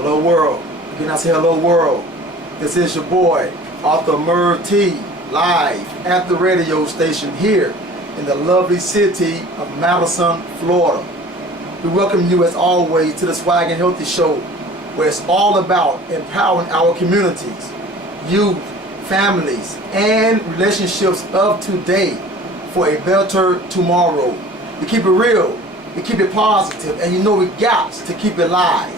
Hello world. Again, I say hello world. This is your boy, Arthur Merv T, live at the radio station here in the lovely city of Madison, Florida. We welcome you as always to the Swag and Healthy Show, where it's all about empowering our communities, youth, families, and relationships of today for a better tomorrow. We keep it real, we keep it positive, and you know we got to keep it live.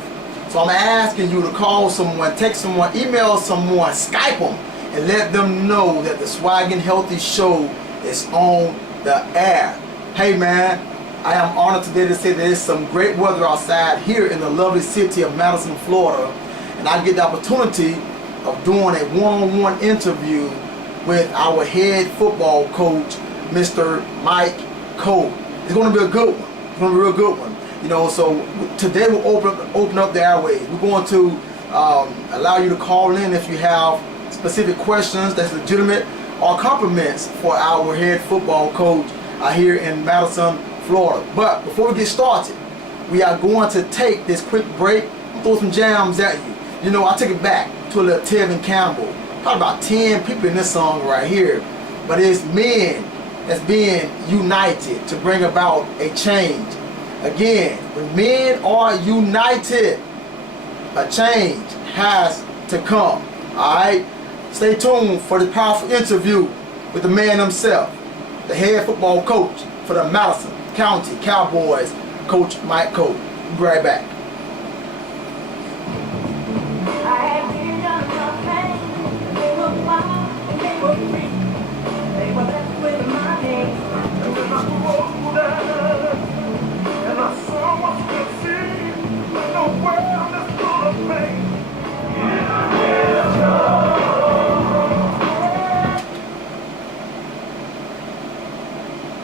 So I'm asking you to call someone, text someone, email someone, Skype them, and let them know that the Swag and Healthy Show is on the air. Hey man, I am honored today to say that there's some great weather outside here in the lovely city of Madison, Florida, and I get the opportunity of doing a one-on-one interview with our head football coach, Mr. Mike Cole. It's going to be a good one. It's going to be a real good one. You know, so today we'll open up the airways. We're going to allow you to call in if you have specific questions that's legitimate or compliments for our head football coach here in Madison, Florida. But before we get started, we are going to take this quick break and throw some jams at you. You know, I take it back to a little Tevin Campbell. Probably about 10 people in this song right here. But it's men that's being united to bring about a change. Again, when men are united, a change has to come. Alright? Stay tuned for the powerful interview with the man himself, the head football coach for the Madison County Cowboys, Coach Mike Cole. We'll be right back.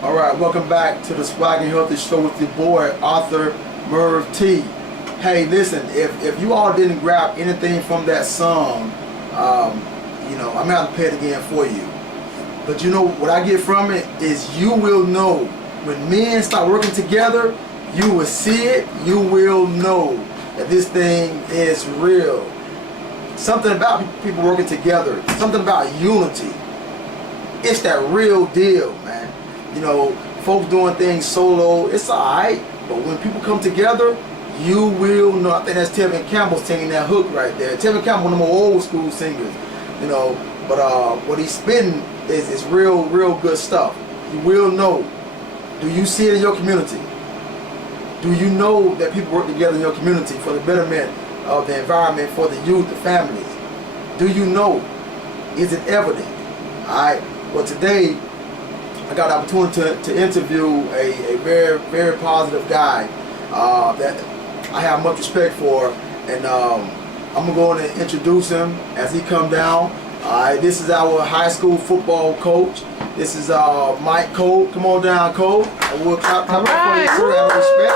Alright, welcome back to the Swag and Healthy Show with your boy, Arthur Merv T. Hey, listen, if you all didn't grab anything from that song, you know, I'm going to have to play it again for you. But you know, what I get from it is you will know. When men start working together, you will see it, you will know that this thing is real. Something about people working together, something about unity. It's that real deal, man. You know, folks doing things solo, it's alright, but when people come together, you will know. I think that's Tevin Campbell singing that hook right there. Tevin Campbell, one of the more old school singers, you know, but what he's spitting is real good stuff. You will know. Do you see it in your community? Do you know that people work together in your community for the betterment of the environment, for the youth, the families? Do you know? Is it evident? Alright, well today I got the opportunity to interview a very positive guy that I have much respect for, and I'm going to introduce him as he come down. Alright, this is our high school football coach. This is Mike Cole. Come on down, Cole. And we'll clap for you, sir, out of respect.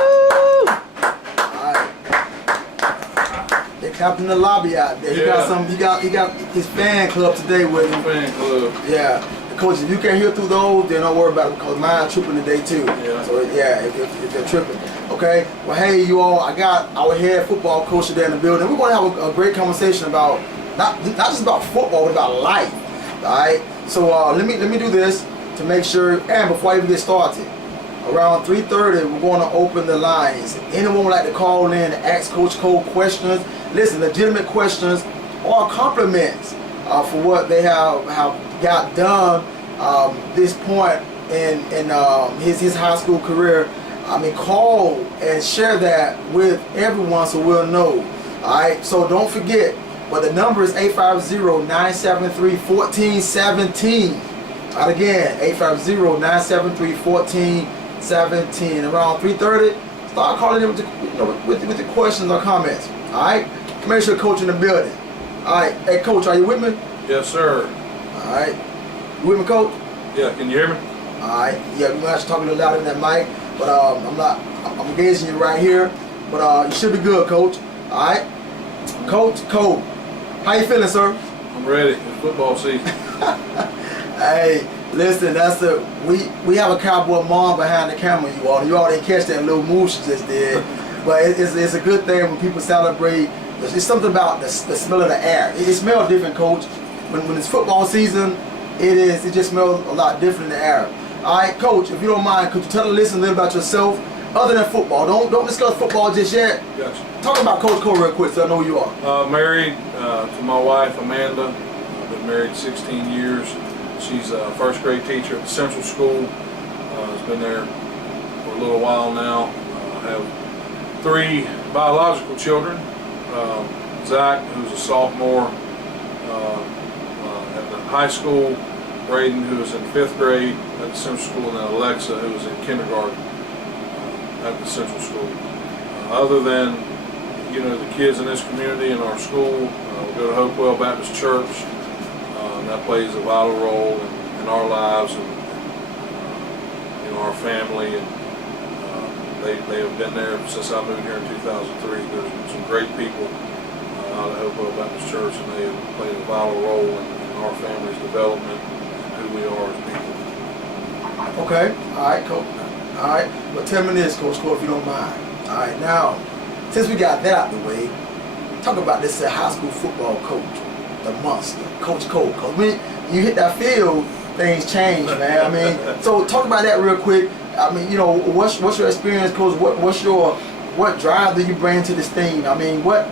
They're clapping in the lobby out there. Yeah. He got his fan club today with him. Fan club. Yeah. Coach, if you can't hear through those, then don't worry about it, because mine tripping today too. Yeah. So yeah, if they're tripping. Okay. Well, hey, you all, I got our head football coach today in the building. We're going to have a great conversation about not just about football, but about life. All right. So let me do this to make sure. And before I even get started, around 3:30, we're going to open the lines. Anyone would like to call in and ask Coach Cole questions? Listen, legitimate questions or compliments for what they have got done this point in his high school career. I mean, call and share that with everyone so we'll know. All right. So don't forget. But the number is 850-973-1417. Right, again, 850-973-1417. Around 3:30, start calling in with the questions or comments. All right? Make sure Coach in the building. All right. Hey, Coach, are you with me? Yes, sir. All right. You with me, Coach? Yeah, can you hear me? All right. Yeah, we're going to talk a little louder than that mic. But I'm engaging you right here. But you should be good, Coach. All right? Coach Cole. How you feeling, sir? I'm ready. It's football season. Hey, listen, we have a cowboy mom behind the camera, you all. You all didn't catch that little move she just did. But it's a good thing when people celebrate There's something about the smell of the air. It smells different, Coach. When it's football season, it just smells a lot different in the air. All right, Coach, if you don't mind, could you tell the listeners a little about yourself, other than football? Don't discuss football just yet. Gotcha. Talk about Coach Cole real quick so I know who you are. Married to my wife, Amanda. I've been married 16 years. She's a first grade teacher at the Central School. Has been there for a little while now. I have 3 biological children. Zach, who's a sophomore at the high school. Braden, who is in 5th grade at the Central School, and then Alexa, who is in kindergarten at the Central School. Other than, the kids in this community and our school, we go to Hopewell Baptist Church. That plays a vital role in our lives and our family. And they have been there since I moved here in 2003. There's been some great people out of Hopewell Baptist Church, and they have played a vital role in our family's development and who we are as people. Okay. All right, Coach. All right. Well, tell me this, Coach Cole, if you don't mind. All right. Now, since we got that out the way, talk about this high school football coach, the monster, Coach Cole. Because when you hit that field, things change, man. I mean, so talk about that real quick. I mean, what's your experience, Coach? What drive do you bring to this thing? I mean, what?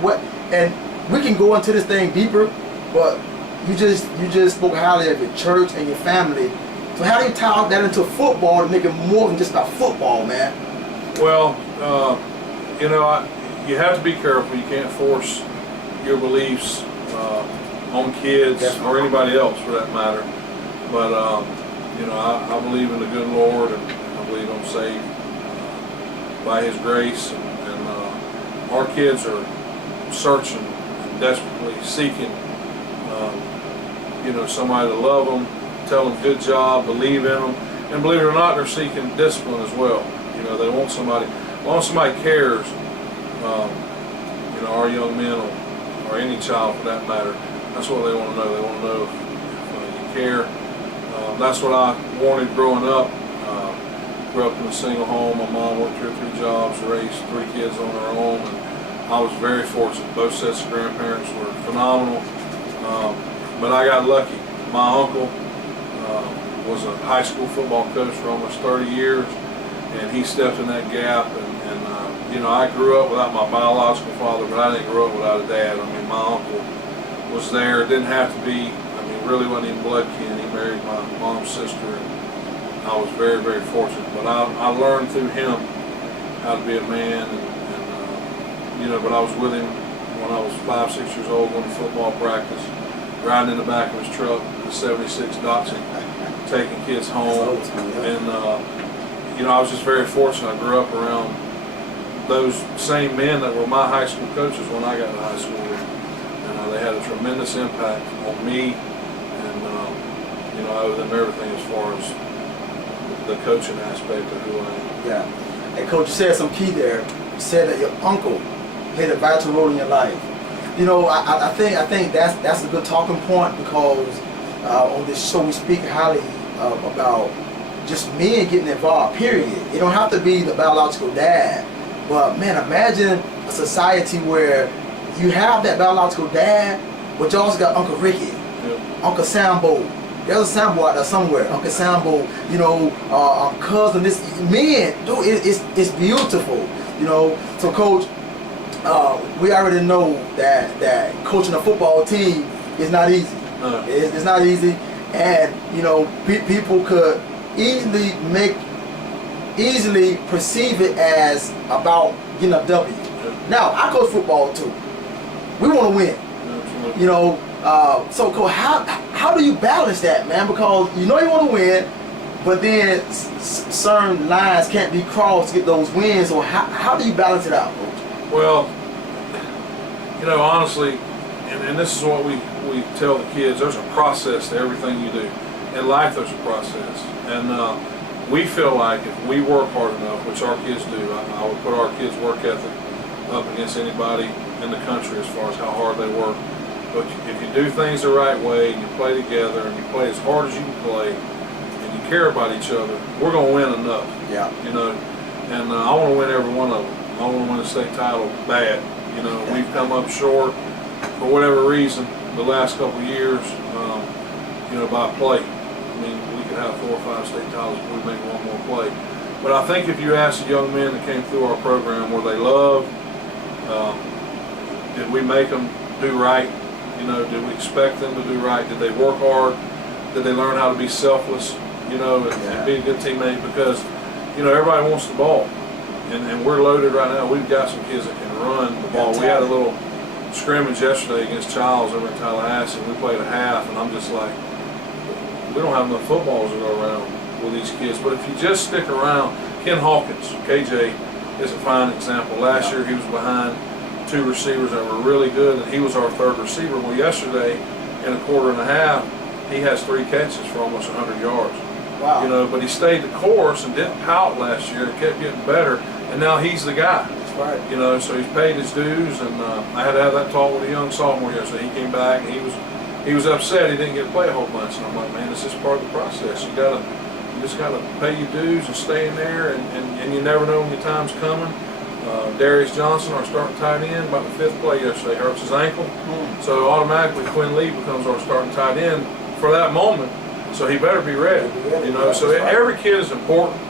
And we can go into this thing deeper, but you just spoke highly of your church and your family. So how do you tie that into football to make it more than just about football, man? Well, you have to be careful. You can't force your beliefs on kids or anybody else for that matter. But I believe in the good Lord, and I believe I'm saved by His grace. And our kids are searching and desperately seeking, somebody to love them, tell them good job, believe in them, and believe it or not, they're seeking discipline as well. They want somebody. As long as somebody cares, our young men or any child for that matter, that's what they want to know. They want to know if you care. That's what I wanted growing up. Grew up in a single home. My mom worked 2 or 3 jobs, raised 3 kids on her own, and I was very fortunate. Both sets of grandparents were phenomenal. But I got lucky. My uncle was a high school football coach for almost 30 years, and he stepped in that gap. And I grew up without my biological father, but I didn't grow up without a dad. I mean, my uncle was there. It didn't have to be. I mean, really wasn't even blood kin. He married my mom's sister, and I was very, very fortunate. But I learned through him how to be a man, but I was with him when I was 5, 6 years old, going to football practice, riding in the back of his truck, the 76 Datsun, taking kids home. And, I was just very fortunate. I grew up around those same men that were my high school coaches when I got to high school. And they had a tremendous impact on me. And, I owe them everything as far as the coaching aspect of who I am. Yeah. And Coach, you said some key there. You said that your uncle played a vital role in your life. I think that's a good talking point, because on this show we speak highly about just men getting involved, period. It don't have to be the biological dad, but man, imagine a society where you have that biological dad, but you also got Uncle Ricky, Uncle Sambo. There's a Sambo out there somewhere, Uncle Sambo, cousin, this, man, dude, it's beautiful, So Coach, we already know that coaching a football team is not easy. It's not easy, and people could easily perceive it as about getting a W. Now I coach football too. We want to win. So Coach, how do you balance that, man? Because you want to win, but then certain lines can't be crossed to get those wins. So how do you balance it out, Coach? Well, honestly, and this is what we tell the kids, there's a process to everything you do. In life, there's a process. And we feel like if we work hard enough, which our kids do, I would put our kids' work ethic up against anybody in the country as far as how hard they work. But if you do things the right way, and you play together, and you play as hard as you can play, and you care about each other, we're going to win enough. Yeah. And I want to win every one of them. I want to win the state title bad. You know, we've come up short for whatever reason the last couple of years, you know, by play. I mean, we could have 4 or 5 state titles if we make one more play. But I think if you ask the young men that came through our program, were they loved? Did we make them do right? You know, did we expect them to do right? Did they work hard? Did they learn how to be selfless? You know, and be a good teammate? Because, you know, everybody wants the ball. And we're loaded right now. We've got some kids that can run the ball. We had a little scrimmage yesterday against Childs over in Tallahassee. We played a half, and I'm just like, we don't have enough footballs to go around with these kids. But if you just stick around, Ken Hawkins, KJ, is a fine example. Last year he was behind 2 receivers that were really good, and he was our 3rd receiver. Well, yesterday, in a quarter and a half, he has 3 catches for almost 100 yards. Wow. You know, but he stayed the course and didn't pout last year and kept getting better, and now he's the guy. That's right. You know, so he's paid his dues, and I had to have that talk with a young sophomore yesterday. He came back and he was upset he didn't get to play a whole bunch, and I'm like, man, it's just part of the process. You just gotta pay your dues and stay in there, and you never know when your time's coming. Darius Johnson, our starting tight end, about the 5th play yesterday, hurts his ankle. So automatically Quinn Lee becomes our starting tight end for that moment. So he better be ready. You know, so every kid is important.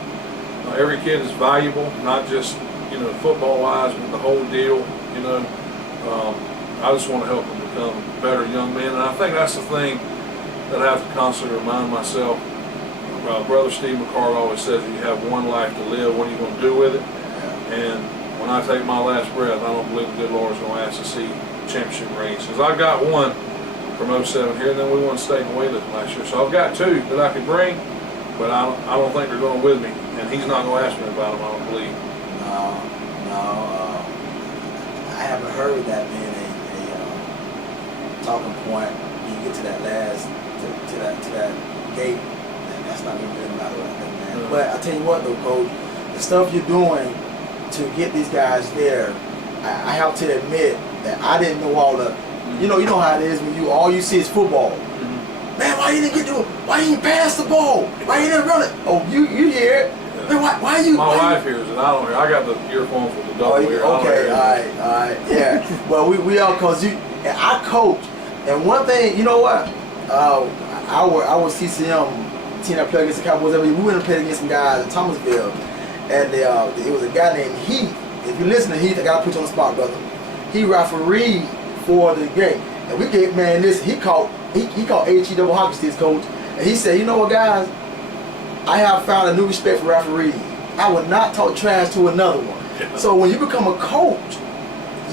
Every kid is valuable, not just, you know, football-wise, but the whole deal. You know, I just want to help them become better young men, and I think that's the thing that I have to constantly remind myself. Brother Steve McCart always says that you have one life to live. What are you going to do with it? And when I take my last breath, I don't believe the good Lord is going to ask to see championship rings. Because I've got one from 07 here, and then we won state and weightlifting last year. So I've got 2 that I could bring, but I don't think they're going with me. And he's not going to ask me about them, I don't believe. No. I haven't heard that being a talking point. You get to that last, to that gate, and that's not even really matter right there, man. But I tell you what, though, Coach, the stuff you're doing to get these guys there, I have to admit that I didn't know all the. You know how it is when all you see is football. Man, why you didn't get to it? Why you didn't pass the ball? Why you didn't run it? Oh, you hear it? Man, why you? My wife hears it. I don't hear. I got the earphones with the double ear. Okay, all right, yeah. Well, we all cause I coach, and one thing, you know what? I was CCM team that played against the Cowboys every year. We went and played against some guys in Thomasville, and it was a guy named Heath. If you listen to Heath, I gotta put you on the spot, brother. He refereed for the game, and we gave this. He called HE double hockey sticks, coach, and he said, you know what, guys, I have found a new respect for referees. I would not talk trash to another one. Yeah. So when you become a coach,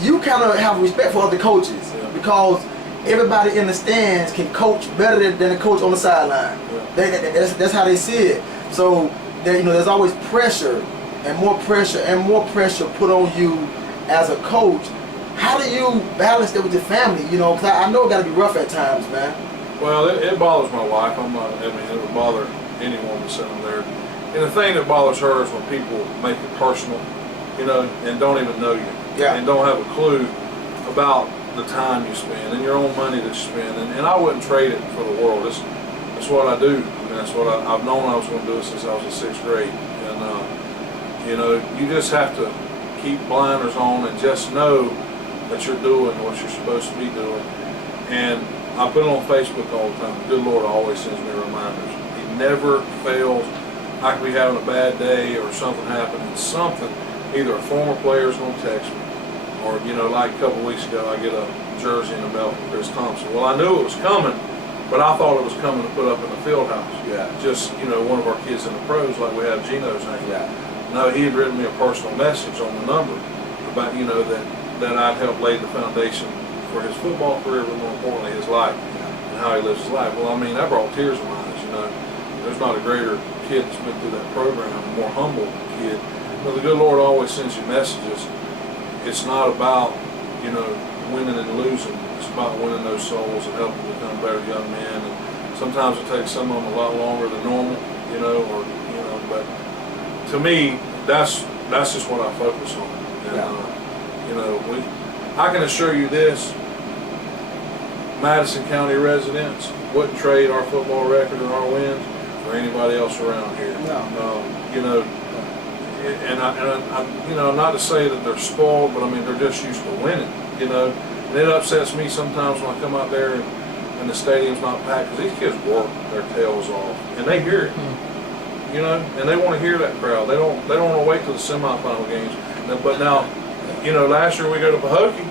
you kind of have respect for other coaches because everybody in the stands can coach better than a coach on the sideline. Yeah. That's how they see it. So there's always pressure and more pressure put on you as a coach. How do you balance that with your family? You know, because I know it got to be rough at times, man. Well, it bothers my wife. It would bother anyone to send them there. And the thing that bothers her is when people make it personal, you know, and don't even know you. Yeah. And don't have a clue about the time you spend and your own money that you spend. And I wouldn't trade it for the world. That's what I do. I mean, that's what I've known I was going to do it since I was in 6th grade. And, you know, you just have to keep blinders on and just know that you're doing what you're supposed to be doing. And I put it on Facebook all the time. The good Lord always sends me reminders. He never fails. I could be having a bad day or something happening. Either a former player is going to text me, or, you know, like a couple weeks ago, I get a jersey and a belt from Chris Thompson. Well, I knew it was coming, but I thought it was coming to put up in the field house. Yeah. Just, you know, one of our kids in the pros, like we have Gino's name. Yeah. No, he had written me a personal message on the number about, you know, that I'd helped lay the foundation for his football career, but more importantly, his life and how he lives his life. Well, I mean, that brought tears to my eyes, you know. There's not a greater kid that's been through that program, a more humble kid. But the good Lord always sends you messages. It's not about, you know, winning and losing. It's about winning those souls and helping them become better young men. And sometimes it takes some of them a lot longer than normal, you know, but to me, that's just what I focus on. And, you know, I can assure you this, Madison County residents wouldn't trade our football record or our wins for anybody else around here. No. You know, you know, not to say that they're spoiled, but I mean they're just used to winning, you know. And it upsets me sometimes when I come out there and the stadium's not packed, because these kids work their tails off and they hear it, you know, and they want to hear that crowd. They don't want to wait till the semifinal games. But now, you know, last year we go to Pahokee,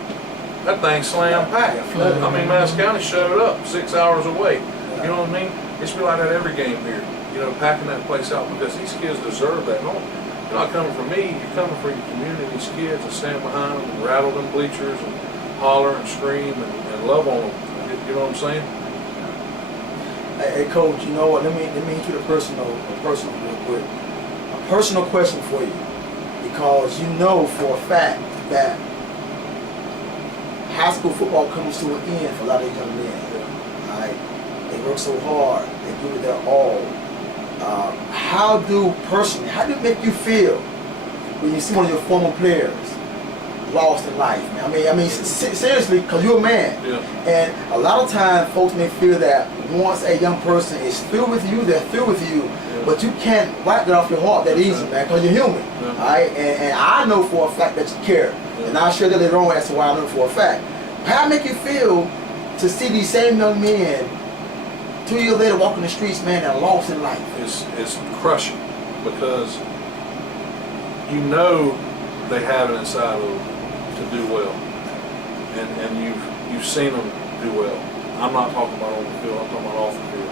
that thing slam packed. I mean, Madison County showed up 6 hours away. You know what I mean? It's be like that every game here. You know, packing that place out, because these kids deserve that. No, you're not coming for me. You're coming for your community. These kids, and stand behind them and rattle them bleachers and holler and scream and love on them. You know what I'm saying? Hey, Coach, you know what? Let me hit you a personal real quick. A personal question for you, because you know for a fact that high school football comes to an end for a lot of these young men. All right, they work so hard, they give it their all. How do it make you feel when you see one of your former players lost in life, man? I mean, seriously, because you're a man. Yeah. And a lot of times folks may feel that once a young person is through with you, they're through with you, but you can't wipe that off your heart that easy, man, because you're human. Yeah. All right? And I know for a fact that you care. And I'll share that later on as to why I know for a fact. How it make you feel to see these same young men 2 years later walking the streets, man, and lost in life? It's crushing, because you know they have it inside of them to do well, and you've seen them do well. I'm not talking about on the field. I'm talking about off the field.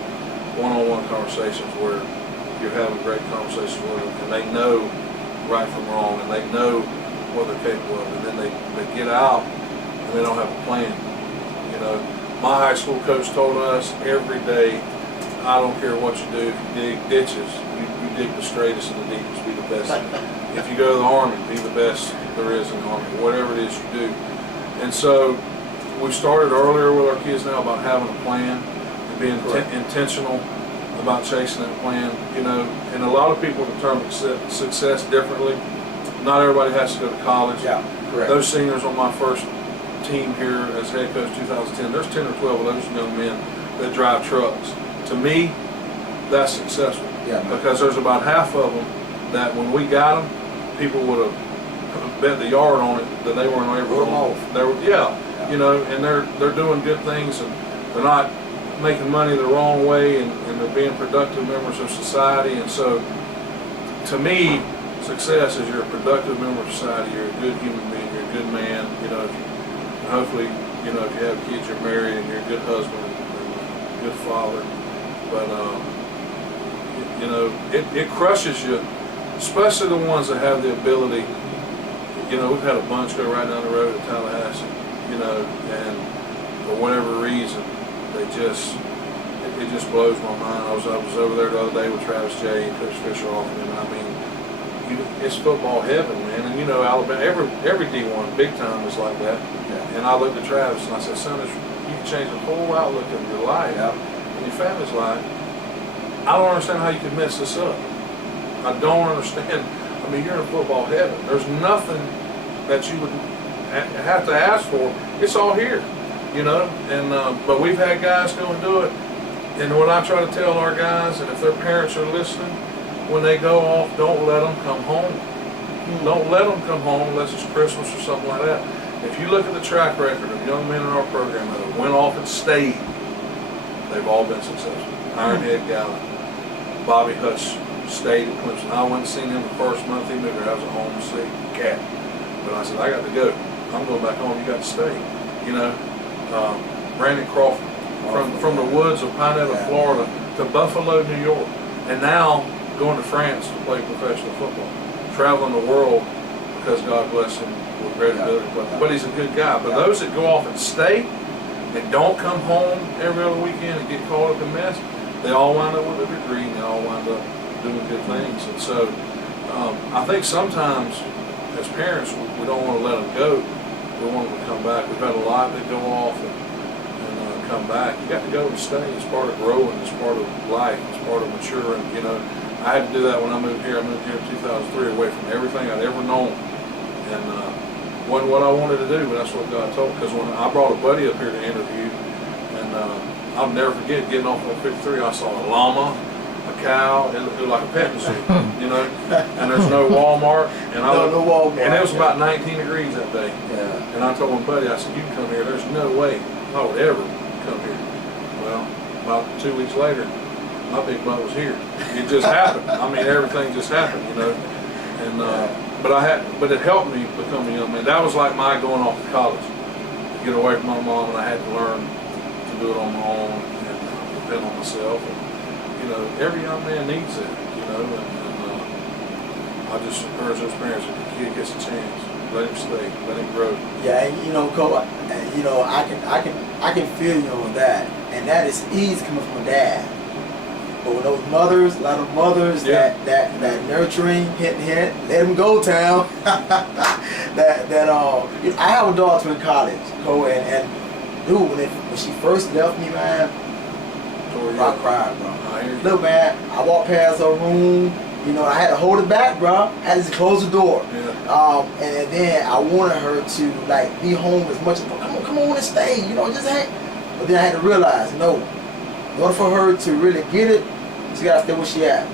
One-on-one conversations where you're having great conversations with them, and they know right from wrong, and they know what they're capable of, and then they get out and they don't have a plan. You know, my high school coach told us every day, I don't care what you do, if you dig ditches, you dig the straightest and the deepest, be the best. If you go to the Army, be the best there is in the Army, whatever it is you do. And so we started earlier with our kids now about having a plan and being intentional about chasing that plan, you know. And a lot of people determine success differently. Not everybody has to go to college. Yeah, correct. Those seniors on my first team here as head coach 2010, there's 10 or 12 of those young men that drive trucks. To me, that's successful. Yeah, because there's about half of them that when we got them, people would have bet the yard on it that they weren't ever off. They were, you know, and they're doing good things, and they're not making money the wrong way, and they're being productive members of society. And so, to me, success is you're a productive member of society. You're a good human being. You're a good man. You know, hopefully, you know, if you have kids, you're married, and you're a good husband and a good father. But you know, it crushes you, especially the ones that have the ability. You know, we've had a bunch go right down the road to Tallahassee, you know, and for whatever reason, it just blows my mind. I was over there the other day with Travis J and Coach Fisher often, and I mean, it's football heaven, man. And you know, Alabama, every D1 big time is like that. Yeah. And I looked at Travis and I said, son, you can change the whole outlook of your life and your family's life. I don't understand how you could mess this up. I don't understand. I mean, you're in football heaven. There's nothing that you would have to ask for. It's all here, you know. And but we've had guys go and do it. And what I try to tell our guys, and if their parents are listening, when they go off, don't let them come home. Don't let them come home unless it's Christmas or something like that. If you look at the track record of young men in our program that have went off and stayed, they've all been successful. Ironhead Gallup, Bobby Hutch stayed at Clemson. I went and seen him the first month he moved here. I was a homesick cat. But I said, I got to go. I'm going back home. You got to stay. You know, Brandon Crawford, from the woods of Pineville, Florida, to Buffalo, New York, and now going to France to play professional football, traveling the world because God bless him with great ability. But he's a good guy. But those that go off and stay and don't come home every other weekend and get caught up in mess, they all wind up with a degree and they all wind up doing good things. And so I think sometimes as parents we don't want to let them go. We want them to come back. We've had a lot that go off and come back. You got to go and stay. It's part of growing. It's part of life. It's part of maturing. You know, I had to do that when I moved here. I moved here in 2003 away from everything I'd ever known. And wasn't what I wanted to do, but that's what God told me. Because when I brought a buddy up here to interview, and I'll never forget getting off on 53, I saw a llama, a cow. It was like a petting zoo, you know. And there's no Walmart. And No Walmart. And it was about 19 degrees that day. Yeah. And I told my buddy, I said, "You can come here. There's no way I would ever come here." Well, about 2 weeks later, my big butt was here. It just happened. I mean, everything just happened, you know. And but it helped me become a young man. That was like my going off to college, to get away from my mom, and I had to learn to do it on my own and depend on myself. And, you know, every young man needs that, you know. And I just encourage those parents, if the kid gets a chance, let him stay, let him grow. Yeah, and you know, Cole, you know, I can feel you on that, and that is easy coming from a dad. But with those mothers, a lot of mothers, Yeah. that nurturing, hint, let them go, town. You know, I have a daughter in college, Cole, and dude, when she first left me, man, I cried, bro. Look, man, I walked past her room. You know, I had to hold it back, bro. I had to close the door. Yeah. And then I wanted her to like be home as much as come on and stay. You know, just hang. But then I had to realize, no, in order for her to really get it, she gotta stay where she at.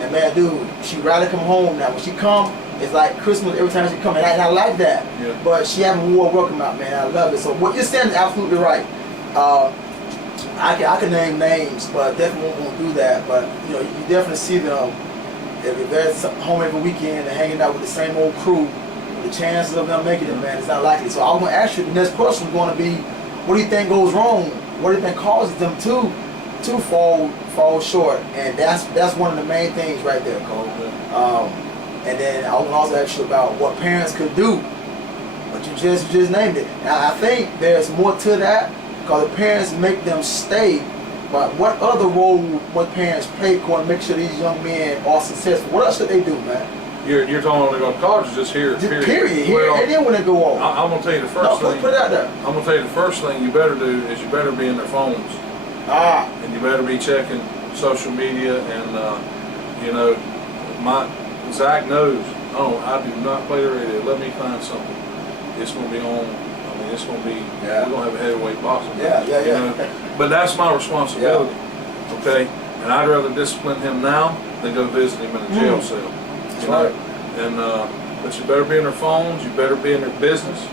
And man, dude, she rather come home now. When she come, it's like Christmas every time she come, and I like that. Yeah. But she having more welcome out, man. I love it. So what you're saying is absolutely right. I can name names, but definitely won't do that. But you know, you definitely see them if they're home every weekend and hanging out with the same old crew. The chances of them making it, man, is not likely. So I'm gonna ask you, the next question is going to be, what do you think goes wrong? What do you think causes them to fall short? And that's one of the main things right there, Cole. And then I want to also ask you about what parents could do. But you just named it. Now I think there's more to that, because the parents make them stay. But what other role would parents play to make sure these young men are successful? What else should they do, man? You're talking when they go to college, or just here? Period. Here, Well, and then when they go on. I'm gonna tell you the first thing. Put it out there. I'm gonna tell you the first thing you better do is you better be in their phones, and you better be checking social media. And you know, Zach knows. Oh, I do not play the radio. Let me find something. It's gonna be on. I mean, it's gonna be. Yeah. We're gonna have a heavyweight boxing. Yeah. You know? But that's my responsibility. Okay, and I'd rather discipline him now than go visit him in a jail cell. That's You know? right. And but you better be in their phones. You better be in their business.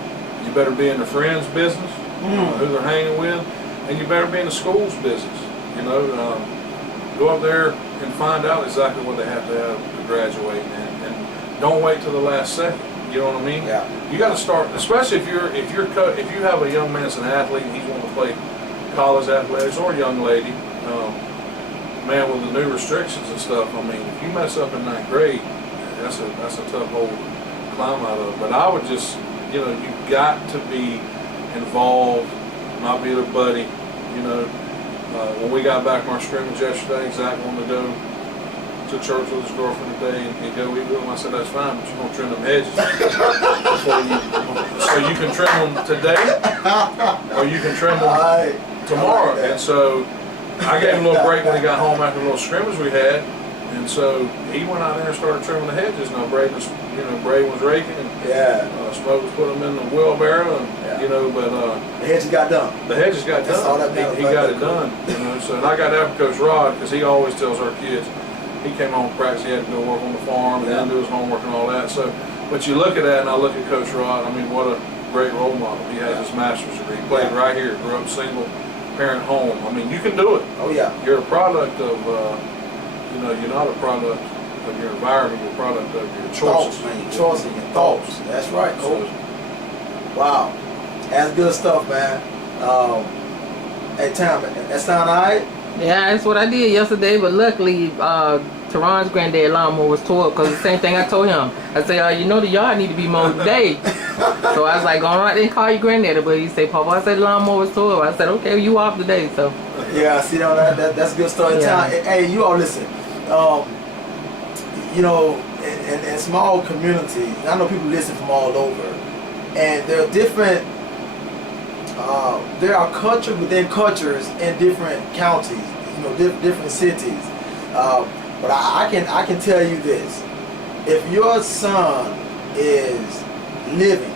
You better be in their friends' business, who they're hanging with, and you better be in the school's business. You know, go up there and find out exactly what they have to graduate, and don't wait till the last second. You know what I mean? Yeah. You got to start, especially if you have a young man that's an athlete and he's wanting to play college athletics, or a young lady. Man, with the new restrictions and stuff, I mean, if you mess up in 9th grade, that's a tough hole to climb out of. But I would just, you know, you got to be involved, not be their buddy. You know, when we got back from our scrimmage yesterday, Zach wanted to go to church with his girlfriend today and go eat with him. I said, that's fine, but you're going to trim them hedges. So you can trim them today, or you can trim them tomorrow. And so I gave him a little break when he got home after a little scrimmage we had. And so he went out there and started trimming the hedges. Now Braden was raking, and Smoke was putting them in the wheelbarrow, and you know, but the hedges got done. The hedges got That's all done. that He got it done. You know, so and I got after Coach Rod, because he always tells our kids, he came home from practice, he had to go work on the farm and then do his homework and all that. So, but you look at that, and I look at Coach Rod. I mean, what a great role model. He has his master's degree. He played right here, grew up single parent home. I mean, you can do it. Oh yeah. You're a product of, you know, you're not a product of your environment. You're a product of your choices. Thoughts, man. Your choices and your thoughts. That's right, Coach. Wow, that's good stuff, man. Hey, Tom, that sound all right? Yeah, that's what I did yesterday, but luckily, Teron's granddad lawnmower was tore up, because the same thing I told him. I said, you know, the yard need to be mowed today. So I was like, go right there and call your granddaddy. But he said, Papa, I said the lawnmower was tore up. I said, okay, you off today. So yeah, see, that's good stuff. Yeah. Hey, you all listen. You know, in small communities, I know people listen from all over, and there are different. There are cultures within cultures in different counties, you know, different cities. But I can tell you this: if your son is living,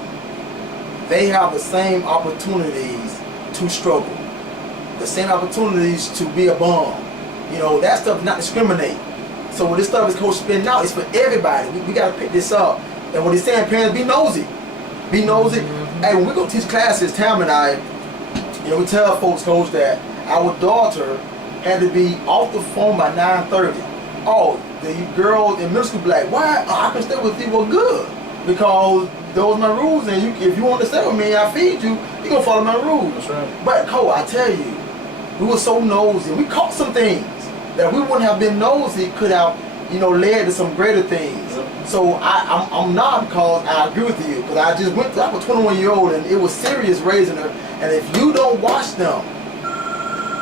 they have the same opportunities to struggle, the same opportunities to be a bum, You know, that stuff is not discriminate. So when this stuff is coach spinning out, it's for everybody. We got to pick this up. And what he's saying, parents, be nosy. Be nosy. Hey, when we go teach classes, Tam and I, you know, we tell folks, coach, that our daughter had to be off the phone by 9:30. Oh, the girls in middle school be like, why? I can stay with you. Well, good. Because those are my rules, and if you want to stay with me, I feed you, you're going to follow my rules. That's right. But, Cole, I tell you, we were so nosy. We caught some things that we wouldn't have been nosy could have, you know, led to some greater things. Yep. So I'm not, because I agree with you, because I just went through, I'm a 21-year-old, and it was serious raising her. And if you don't watch them,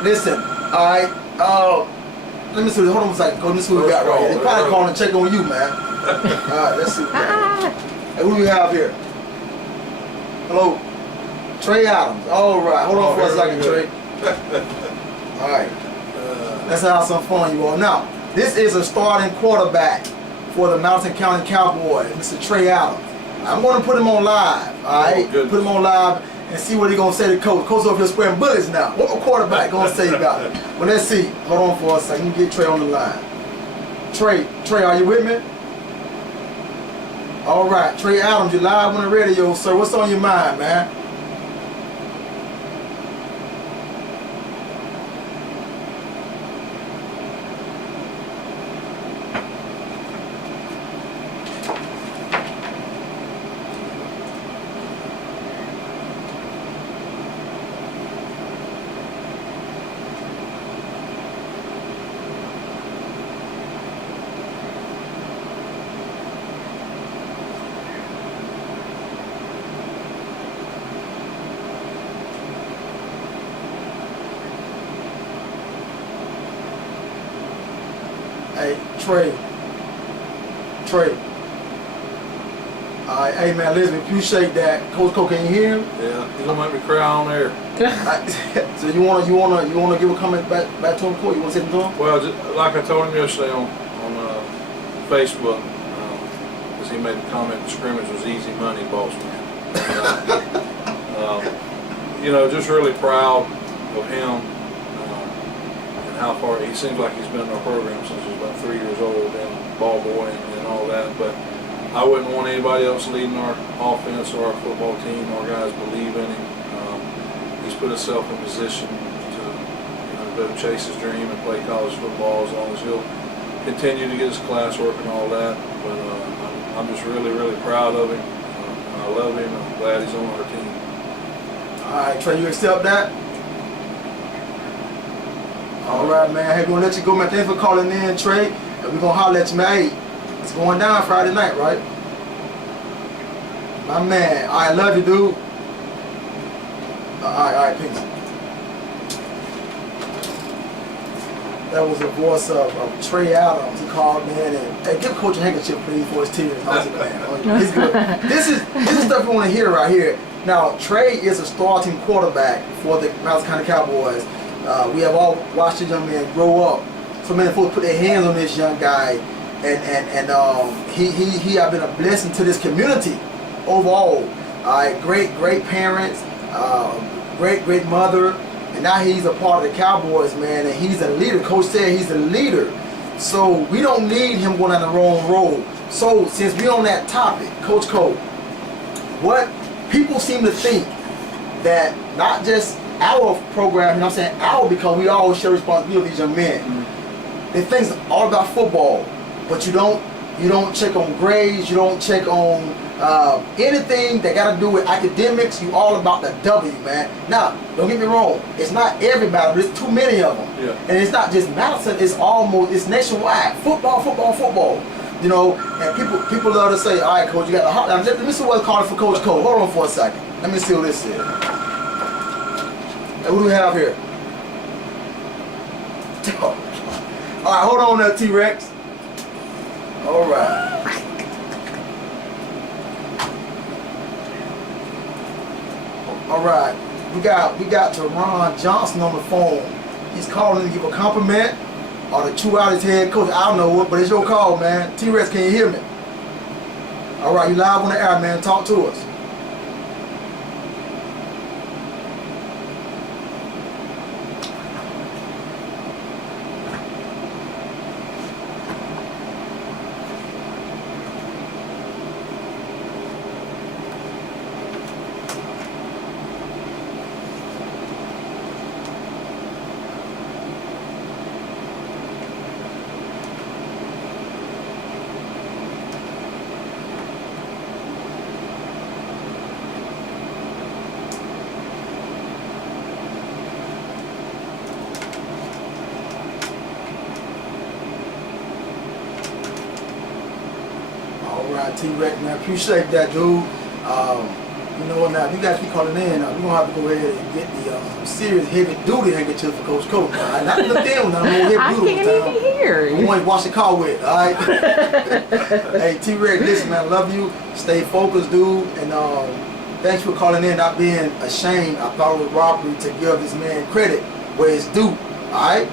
listen, all right, let me see, hold on a second, let me see what we got right here. They probably calling and check on you, man. All right, let's see what we got. Hey, who do we have here? Hello? Trey Adams. All right, hold on for a second, Trey. All right. Let's have some fun, you all. Now, this is a starting quarterback for the Madison County Cowboys, Mr. Trey Adams. I'm going to put him on live, all right? Put him on live and see what he's going to say to Coach. Coach over here squaring bullets now. What my quarterback going to say about it? Well, let's see. Hold on for a second. Let me get Trey on the line. Trey, are you with me? All right, Trey Adams, you're live on the radio, sir. What's on your mind, man? Hey, Trey. Hey, man, listen, appreciate that. Coach Cole, can you hear him? Yeah, he's gonna make me cry on air. So you wanna give a comment back to him, Cole? You wanna say something to him? Well, just, like I told him yesterday on Facebook, because he made the comment the scrimmage was easy money, boss man. You know, just really proud of him and how far he seems like he's been in our program since he was about 3 years old, and ball boy and all that. But I wouldn't want anybody else leading our offense or our football team. Our guys believe in him. He's put himself in position to go chase his dream and play college football as long as he'll continue to get his classwork and all that. But I'm just really, really proud of him. I love him. I'm glad he's on our team. All right, Trey, you accept that? All right, man. Hey, we're gonna let you go, man. Thanks for calling in, Trey. And we're gonna holler at you, man. Hey, it's going down Friday night, right? My man. All right, love you, dude. All right, peace. That was the voice of Trey Adams. He called, man, and hey, give Coach a handkerchief, please, for his tears. I was like, man, he's good. This is stuff we want to hear right here. Now, Trey is a starting quarterback for the Madison County Cowboys. We have all watched this young man grow up. So many folks put their hands on this young guy, and he have been a blessing to this community overall. Great parents, great mother, and now he's a part of the Cowboys, man, and he's a leader. Coach said he's a leader. So we don't need him going down the wrong road. So since we're on that topic, Coach Cole, what people seem to think that not just our program, you know what I'm saying, our, because we all share responsibility with these young men. Mm-hmm. They think it's all about football, but you don't check on grades, you don't check on anything that got to do with academics. You all about the W, man. Now, don't get me wrong, it's not everybody, but it's too many of them. Yeah. And it's not just Madison, it's nationwide. Football. You know, and people love to say, all right, Coach, you got the heart. Now, let me see what's calling for Coach Cole. Hold on for a second. Let me see what this is. Hey, what do we have here? All right, hold on there, T-Rex. All right. All right. We got Teron Johnson on the phone. He's calling to give a compliment or to chew out his head. Coach, I don't know what, but it's your call, man. T-Rex, can you hear me? All right, you live on the air, man. Talk to us. man. T-Rex, man. Appreciate that, dude. You know what, now, if you guys keep calling in, we're going to have to go ahead and get the serious heavy-duty handkerchief for Coach Coach. All right? Not the thin one, not the more heavy-duty I one. can't even hear. The one you wash the car with, all right? Hey, T-Rex, listen, man, I love you. Stay focused, dude. And thanks for calling in, not being ashamed. I thought it was robbery to give this man credit where it's due, all right?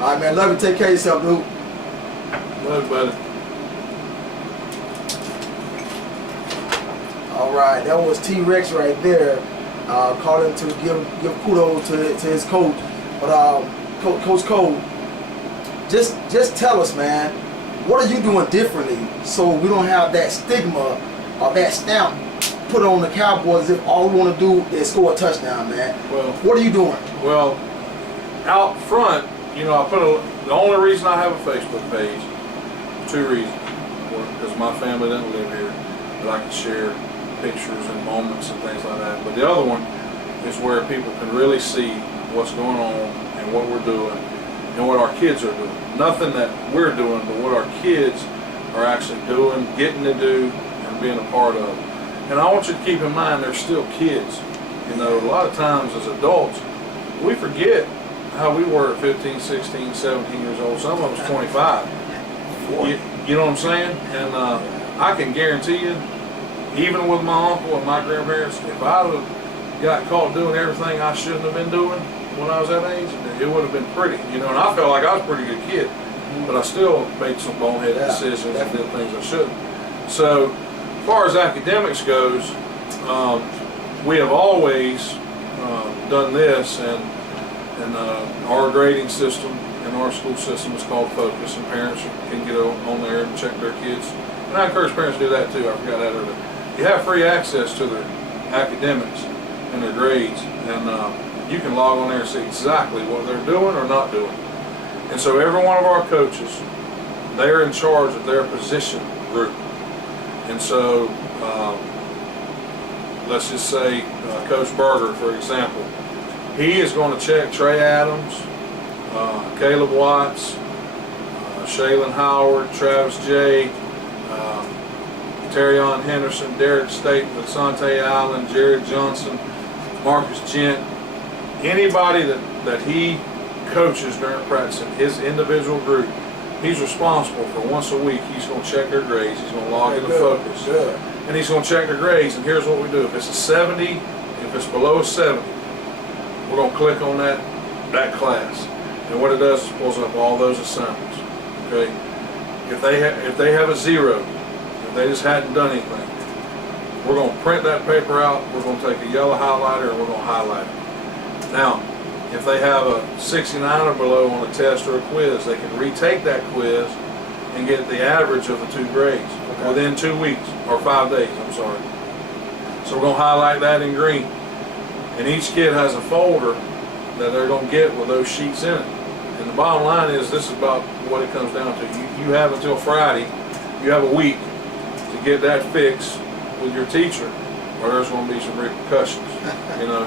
All right, man, love you. Take care of yourself, dude. Love you, buddy. All right, that was T-Rex right there, calling to give kudos to his coach. But Coach Cole, just tell us, man, what are you doing differently so we don't have that stigma or that stamp put on the Cowboys if all we want to do is score a touchdown, man? Well, What are you doing? Well, out front, you know, the only reason I have a Facebook page, 2 reasons. One, because my family doesn't live here, but I can share pictures and moments and things like that. But the other one is where people can really see what's going on and what we're doing and what our kids are doing. Nothing that we're doing, but what our kids are actually doing, getting to do, and being a part of. And I want you to keep in mind they're still kids. You know, a lot of times as adults, we forget how we were at 15, 16, 17 years old. Some of us 25. You know what I'm saying? And I can guarantee you, even with my uncle and my grandparents, if I would have got caught doing everything I shouldn't have been doing when I was that age, it would have been pretty. You know, and I felt like I was a pretty good kid, but I still made some boneheaded decisions and did things I shouldn't. So, as far as academics goes, we have always done this, and our grading system in our school system is called Focus, and parents can get on there and check their kids. And I encourage parents to do that too. I forgot that earlier. You have free access to their academics and their grades, and you can log on there and see exactly what they're doing or not doing. And so every one of our coaches, they're in charge of their position group. And so let's just say Coach Berger, for example, he is going to check Trey Adams, Caleb Watts, Shaylin Howard, Travis J, Terrion Henderson, Derek Staten, Asante Allen, Jared Johnson, Marcus Gent, anybody that he coaches during practice in his individual group, he's responsible for once a week. He's going to check their grades. He's going to log into Focus. Good. And he's going to check their grades. And here's what we do. If it's a 70, if it's below a 70, we're going to click on that class. And what it does is pulls up all those assignments. Okay? If they have a 0, if they just hadn't done anything, we're going to print that paper out. We're going to take a yellow highlighter and we're going to highlight it. Now, if they have a 69 or below on a test or a quiz, they can retake that quiz and get the average of the 2 grades within 2 weeks, or 5 days, I'm sorry. So we're going to highlight that in green. And each kid has a folder that they're going to get with those sheets in it. And the bottom line is, this is about what it comes down to. You have until Friday, you have a week to get that fixed with your teacher, or there's going to be some repercussions, you know.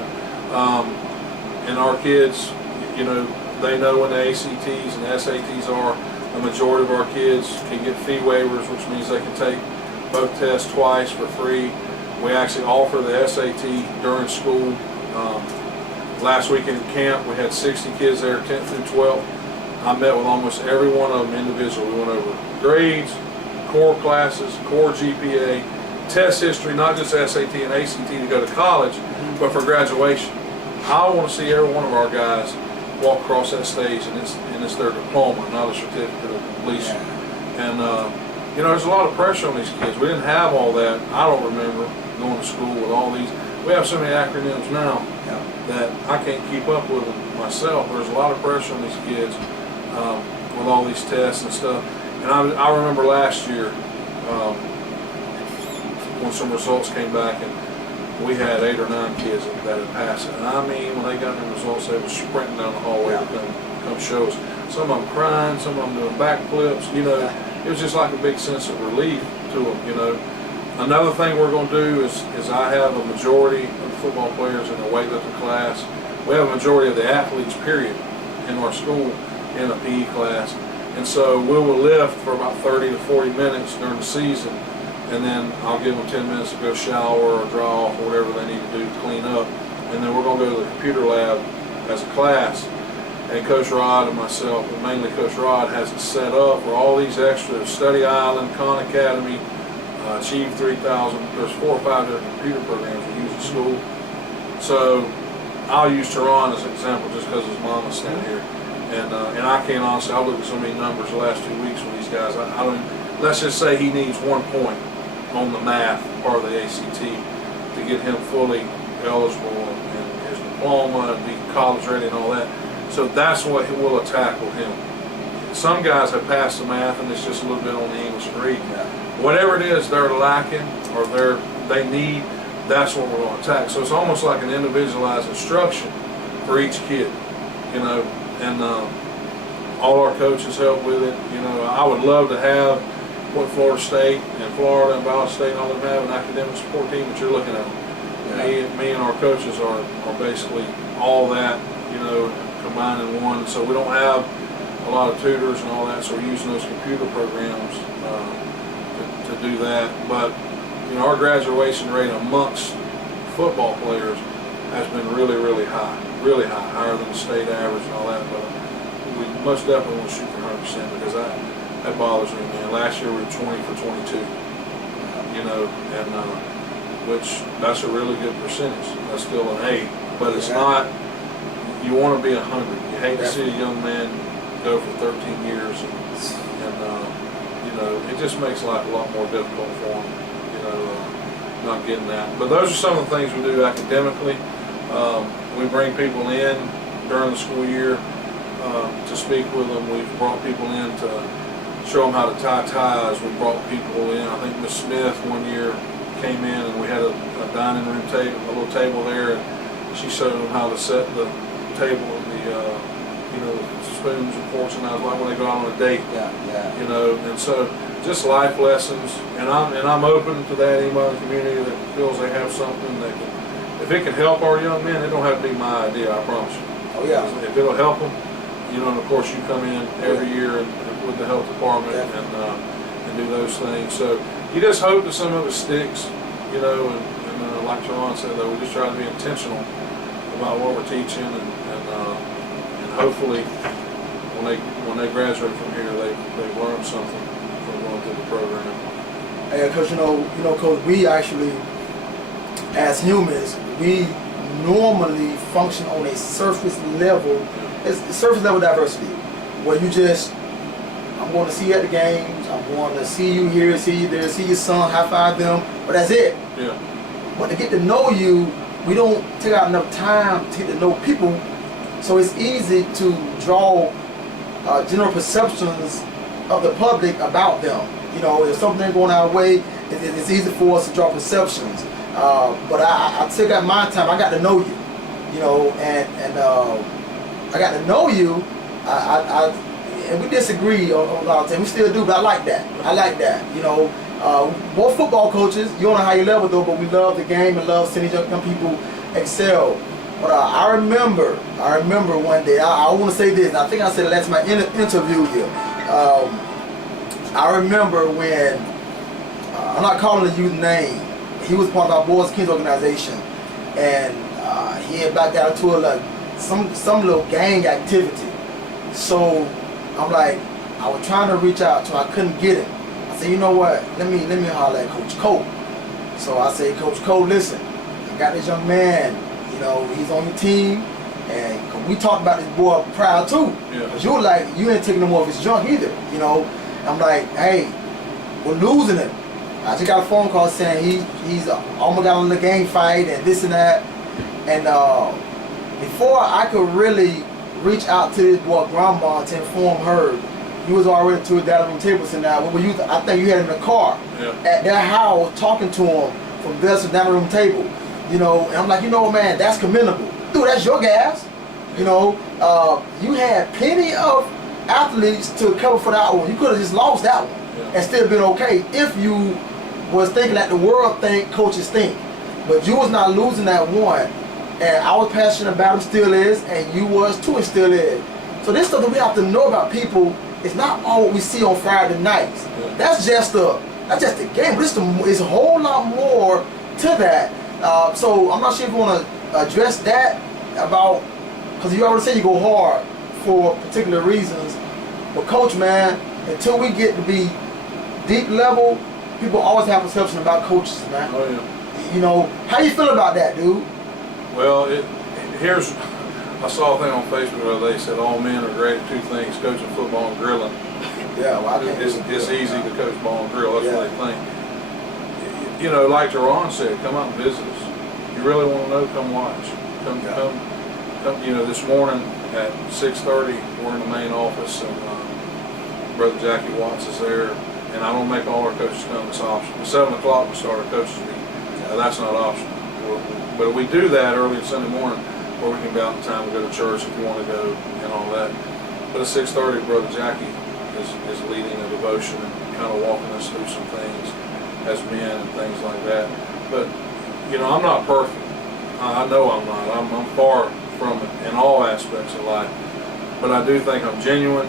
And our kids, you know, they know when the ACTs and SATs are. The majority of our kids can get fee waivers, which means they can take both tests twice for free. We actually offer the SAT during school. Last weekend in camp, we had 60 kids there, 10th through 12th. I met with almost every one of them individually. We went over grades, core classes, core GPA, test history, not just SAT and ACT to go to college, but for graduation. I want to see every one of our guys walk across that stage, and it's their diploma, not a certificate of completion. And you know, there's a lot of pressure on these kids. We didn't have all that. I don't remember going to school with all these. We have so many acronyms now that I can't keep up with them myself. There's a lot of pressure on these kids with all these tests and stuff. And I remember last year when some results came back, and we had 8 or 9 kids that had passed it. And I mean, when they got the results, they were sprinting down the hallway to come show us. Some of them crying, some of them doing backflips. You know, it was just like a big sense of relief to them. You know, another thing we're going to do is I have a majority of the football players in the weightlifting class. We have a majority of the athletes, period, in our school in a PE class. And so we will lift for about 30 to 40 minutes during the season, and then I'll give them 10 minutes to go shower or dry off or whatever they need to do to clean up. And then we're going to go to the computer lab as a class. And Coach Rod and myself, but mainly Coach Rod, has it set up for all these extra Study Island, Khan Academy, Achieve 3000. There's 4 or 5 different computer programs we use at school. So I'll use Teron as an example just because his mom is standing here. And I can't honestly, I looked at so many numbers the last 2 weeks with these guys. I don't, let's just say he needs 1 point on the math part of the ACT to get him fully eligible and his diploma and be college ready and all that. So that's what we'll attack with him. Some guys have passed the math and it's just a little bit on the English and reading. Whatever it is they're lacking or they need, that's what we're going to attack. So it's almost like an individualized instruction for each kid, you know, and all our coaches help with it. You know, I would love to have what Florida State and Florida and Ball State and all of them have, an academic support team, but you're looking at them. Me and our coaches are basically all that, you know, combined in one. So we don't have a lot of tutors and all that, so we're using those computer programs to do that. But you know, our graduation rate amongst football players has been really, really high, higher than the state average and all that. But we most definitely want to shoot for 100% because that bothers me, man. Last year we were 20 for 22, you know, and which that's a really good percentage. That's still an A, but it's not. You want to be 100. You hate to see a young man go for 13 years, and you know, it just makes life a lot more difficult for him. You know, not getting that. But those are some of the things we do academically. We bring people in during the school year to speak with them. We've brought people in to show them how to tie ties. We brought people in. I think Miss Smith one year came in and we had a dining room table, a little table there, and she showed them how to set the table and the you know, spoons and forks and knives like when they go out on a date. You know, and so just life lessons. And I'm open to that. Anybody in the community that feels they have something that can, if it can help our young men, it don't have to be my idea. I promise you. Oh yeah. If it'll help them, you know, and of course you come in every year and with the health department and do those things. So you just hope that some of it sticks, you know, and like Teron said, though, we just try to be intentional about what we're teaching, and hopefully when they graduate from here, they've learned something from going through the program. Yeah, because you know, Coach, we actually, as humans, we normally function on a surface level. It's surface level diversity, where you just, I'm going to see you at the games, I'm going to see you here, see you there, see your son, high five them, but that's it. Yeah. But to get to know you, we don't take out enough time to get to know people, so it's easy to draw general perceptions of the public about them. You know, if something ain't going our way, it's easy for us to draw perceptions. But I took out my time. I got to know you, you know, and I got to know you. And we disagree on a lot of things. We still do, but I like that. I like that. You know, both football coaches, you don't know how you level though, but we love the game and love seeing these young people excel. But I remember one day, I want to say this, and I think I said it last my interview here. I remember when, I'm not calling the youth name, he was part of our Boys and Kings organization, and he had backed out into some little gang activity. So I'm like, I was trying to reach out to him, I couldn't get him. I said, you know what, let me holler at Coach Cole. So I said, Coach Cole, listen, I got this young man, you know, he's on your team, and we talked about this boy prior too. Yeah. Cause you were like, you ain't taking no more of his junk either, you know. I'm like, hey, we're losing him. I just got a phone call saying he's almost got in the gang fight and this and that. And before I could really reach out to this boy grandma to inform her, he was already to his dining room table sitting down. I think you had him in the car at their house talking to him from there to the dining room table. You know, and I'm like, you know what, man, that's commendable. Dude, that's your gas. You know, you had plenty of athletes to cover for that one. You could have just lost that one and still been okay if you was thinking that the world think coaches think. But you was not losing that one. And I was passionate about him, still is, and you was too, and still is. So this stuff that we have to know about people it's not all what we see on Friday nights. Yeah. That's just the game, but it's a whole lot more to that. So I'm not sure if you want to address that about, because you already said you go hard for particular reasons. But coach, man, until we get to be deep level, people always have perception about coaches, man. Oh yeah. You know, how you feel about that, dude? Well, I saw a thing on Facebook where they said all men are great at two things: coaching football and grilling. Yeah, well, I can't It's easy to coach ball and grill. That's Yeah. what they think. You know, like Teron said, come out and visit us. You really want to know? Come watch. Come. You know, this morning at 6:30, we're in the main office, and Brother Jackie Watts is there. And I don't make all our coaches come. It's optional. At 7 o'clock we start our coaches meeting. That's not optional. But we do that early Sunday morning, where we can be out in time to go to church if you want to go and all that. But at 6:30, Brother Jackie is leading a devotion and kind of walking us through some things as men and things like that. But you know, I'm not perfect. I know I'm not. I'm far from it in all aspects of life. But I do think I'm genuine.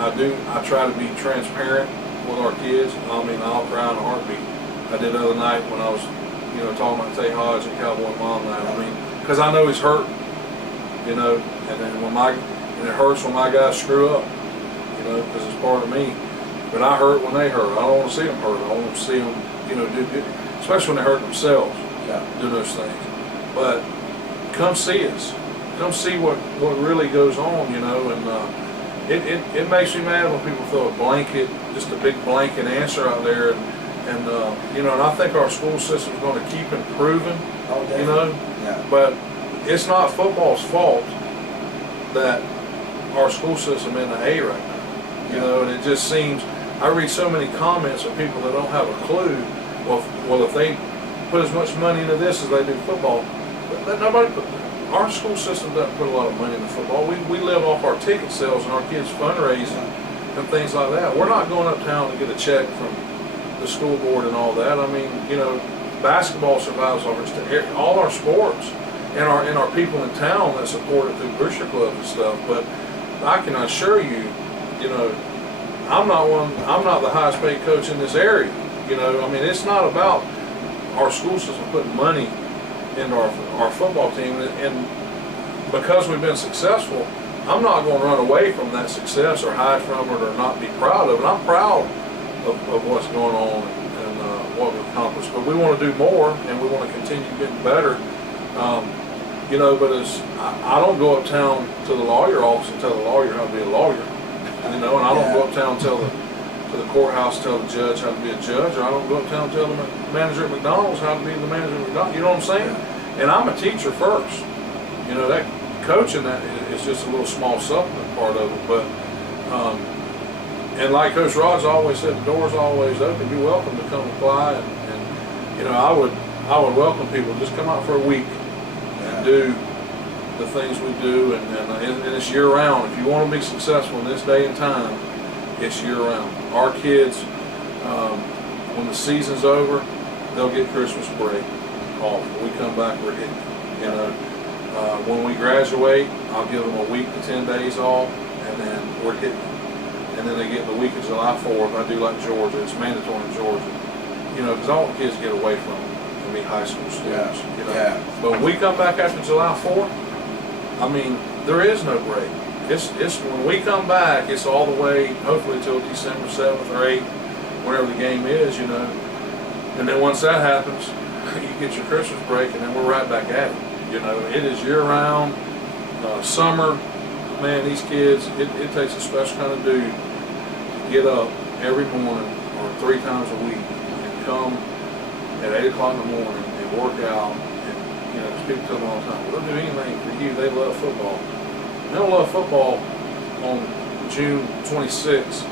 I try to be transparent with our kids. I mean, I'll cry in a heartbeat. I did the other night when I was, you know, talking about Tay Hodge and Cowboy Mom night. I mean, because I know he's hurt, you know, and then it hurts when my guys screw up, you know, because it's part of me. But I hurt when they hurt. I don't want to see them hurt. I want to see them, you know, do good, especially when they hurt themselves, do those things. But come see us. Come see what really goes on, you know, and it makes me mad when people throw a blanket, just a big blanket answer out there, and you know, and I think our school system is going to keep improving, you know, but it's not football's fault that our school system in the A right now, you know, and it just seems, I read so many comments of people that don't have a clue. Well, if they put as much money into this as they do football, but our school system doesn't put a lot of money into football. We live off our ticket sales and our kids fundraising and things like that. We're not going uptown to get a check from the school board and all that. I mean, you know, basketball survives all our sports and our people in town that support it through booster clubs and stuff. But I can assure you, you know, I'm not the highest paid coach in this area. You know, I mean, it's not about our school system putting money into our football team, and because we've been successful, I'm not going to run away from that success or hide from it or not be proud of it. I'm proud of what's going on and what we've accomplished, but we want to do more and we want to continue getting better. You know, but I don't go uptown to the lawyer office and tell the lawyer how to be a lawyer, you know, and I don't go uptown and tell to the courthouse, tell the judge how to be a judge, or I don't go uptown and tell the manager at McDonald's how to be the manager at McDonald's. You know what I'm saying? And I'm a teacher first. You know, that coaching that is just a little small supplement part of it. But and like Coach Rod's always said, the door's always open. You're welcome to come apply, and you know, I would welcome people to just come out for a week and do the things we do, and it's year round. If you want to be successful in this day and time, it's year round. Our kids, when the season's over, they'll get Christmas break off. When we come back, we're hitting. You know, when we graduate, I'll give them a week to 10 days off, and then we're hitting. And then they get the week of July 4th. I do like Georgia. It's mandatory in Georgia. You know, because I want kids to get away from them and be high school students. You know? But when we come back after July 4th, I mean, there is no break. It's when we come back, it's all the way, hopefully, till December 7th or 8th, whenever the game is, you know. And then once that happens, you get your Christmas break, and then we're right back at it. You know, it is year-round. Summer, man, these kids, it takes a special kind of dude to get up every morning or 3 times a week and come at 8 o'clock in the morning and work out. And, you know, because people tell me all the time, well, they'll do anything for you. They love football. They don't love football on June 26th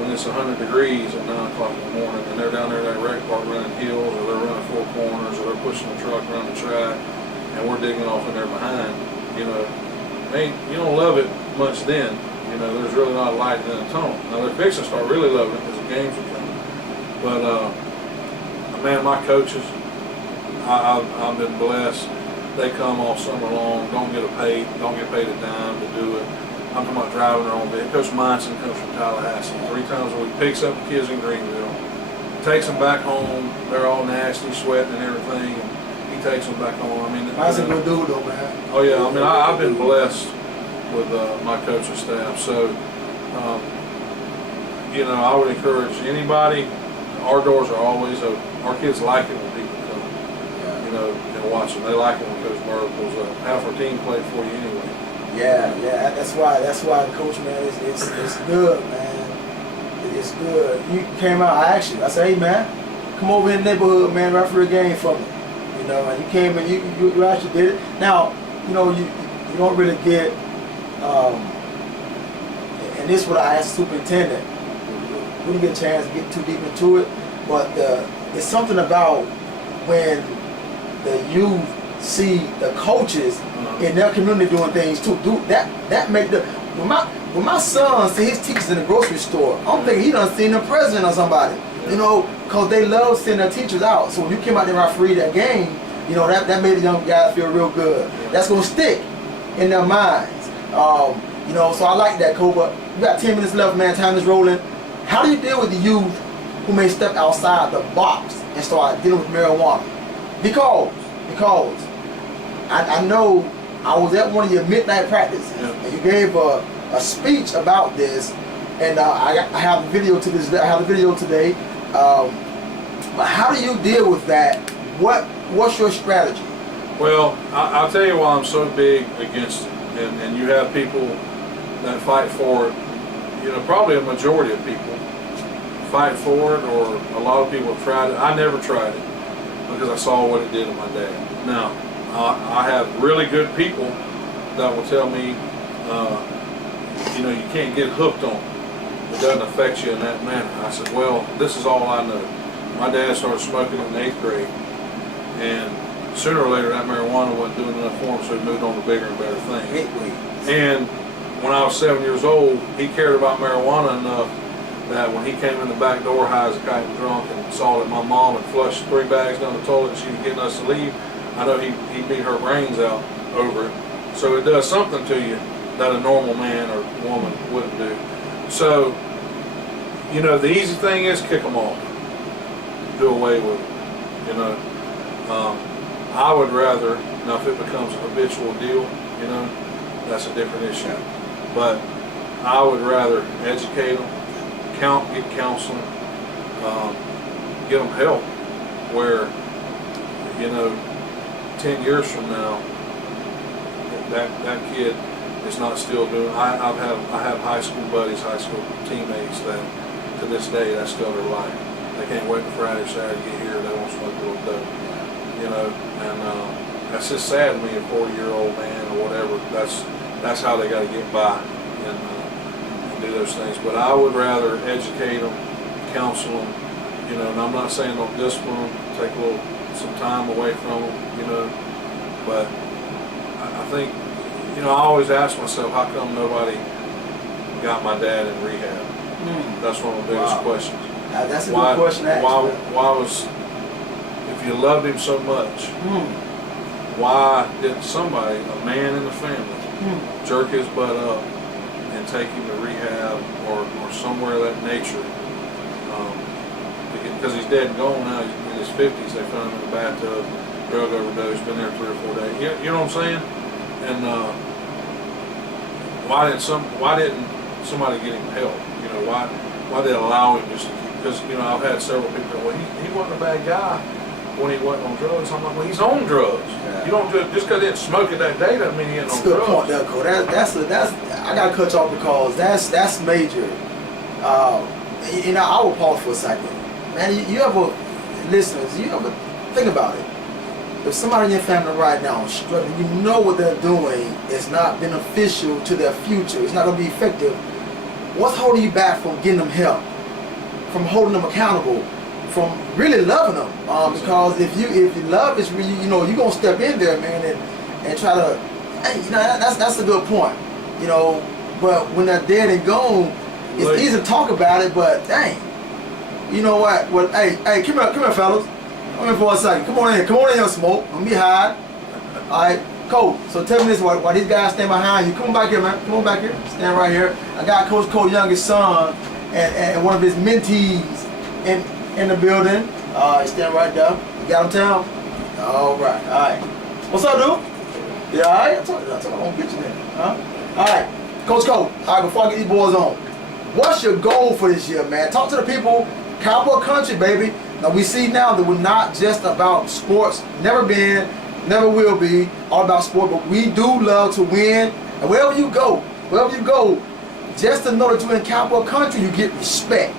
when it's 100 degrees at 9 o'clock in the morning, and they're down there at that rec park running hills, or they're running 4 corners, or they're pushing the truck around the track, and we're digging off in there behind. You know, you don't love it much then. You know, there's really not a light in the tunnel. Now they're fixing to start really loving it because the games are coming. But man, my coaches, I've been blessed. They come all summer long, don't get paid a dime to do it. I'm talking about driving their own vehicle. Coach Monson comes from Tallahassee. 3 times a week, picks up the kids in Greenville, takes them back home. They're all nasty, sweating and everything. And he takes them back home. I mean, That's a good dude though, man. oh yeah, I mean, I've been blessed with my coaching staff. So, you know, I would encourage anybody. Our doors are always open. Our kids like it when people come, you know, and watch them. They like it when Coach Murray pulls up. Half our team played for you anyway. Yeah, that's why, Coach, man, it's good, man. It's good. You came out, I asked you. I said, hey, man, come over in the neighborhood, man, referee a game for me. You know, and you came and you actually did it. Now, you know, you don't really get, and this is what I asked the superintendent. We didn't get a chance to get too deep into it, but it's something about when the youth see the coaches in their community doing things too. That make the when my son see his teachers in the grocery store, I'm thinking he done seen the president or somebody. You know, cause they love sending their teachers out. So when you came out there and referee that game, you know that made the young guys feel real good. That's gonna stick in their minds. You know, so I like that, Cobra. You got 10 minutes left, man. Time is rolling. How do you deal with the youth who may step outside the box and start dealing with marijuana? Because I know I was at one of your midnight practices and you gave a speech about this, and I have a video to this. I have a video today. But how do you deal with that? What's your strategy? Well, I'll tell you why I'm so big against it, and you have people that fight for it. You know, probably a majority of people fight for it, or a lot of people have tried it. I never tried it because I saw what it did to my dad. Now, I have really good people that will tell me, you know, you can't get hooked on it. It doesn't affect you in that manner. I said, well, this is all I know. My dad started smoking in the 8th grade, and sooner or later that marijuana wasn't doing enough for him, so he moved on to bigger and better things. And when I was 7 years old, he cared about marijuana enough that when he came in the back door high as a kite and drunk and saw that my mom had flushed 3 bags down the toilet and she was getting us to leave, I know he beat her brains out over it. So it does something to you that a normal man or woman wouldn't do. So, you know, the easy thing is kick them off. Do away with it, you know. I would rather, now if it becomes a habitual deal, you know, that's a different issue. But I would rather educate them, get counseling, get them help where, you know, 10 years from now, that kid is not still doing. I have high school buddies, high school teammates that to this day that's still their life. They can't wait for Friday or Saturday to get here. They won't smoke a little dope, you know. And that's just sad to me. A 40-year-old man or whatever. That's how they got to get by and do those things. But I would rather educate them, counsel them, you know. And I'm not saying don't discipline them, take some time away from them, you know. But I think, you know, I always ask myself, how come nobody got my dad in rehab? That's one of the biggest questions. That's a good question to ask. Why was, if you loved him so much, why didn't somebody, a man in the family, jerk his butt up and take him to rehab or somewhere of that nature? Because he's dead and gone now. He's in his 50s. They found him in the bathtub, drug overdose, been there 3 or 4 days. You know what I'm saying? And why didn't somebody get him help? You know, why they allow him just? Because, you know, I've had several people go, well, he wasn't a bad guy when he wasn't on drugs. I'm like, well, he's on drugs. Yeah. You don't just because he didn't smoke it that day doesn't mean he ain't on drugs. That's a good point, Delco. That's I gotta cut you off because that's major. You know, I will pause for a second. Man, you ever think about it? If somebody in your family right now is struggling, you know what they're doing is not beneficial to their future. It's not gonna be effective. What's holding you back from getting them help? From holding them accountable, from really loving them, because if you love is really, you know, you're gonna step in there, man, and try to, hey, you know, that's a good point, you know. But when they're dead and gone, it's easy to talk about it, but dang, you know what? Well, hey, come here, fellas, come here for a second. Come on in, young smoke. Don't be high. All right, Coach, so tell me this while these guys stand behind you. Come on back here, man. Come on back here. Stand right here. I got Coach Cole's youngest son and one of his mentees in the building. Stand right there. You got him, Tom? All right. All right. What's up, dude? Yeah, all right. I told you I'm going to get you there. Huh? All right. Coach Cole, all right, before I get these boys on, what's your goal for this year, man? Talk to the people. Cowboy country, baby. Now, we see now that we're not just about sports. Never been. Never will be all about sport, but we do love to win. And wherever you go, just to know that you're in Cowboy country, you get respect.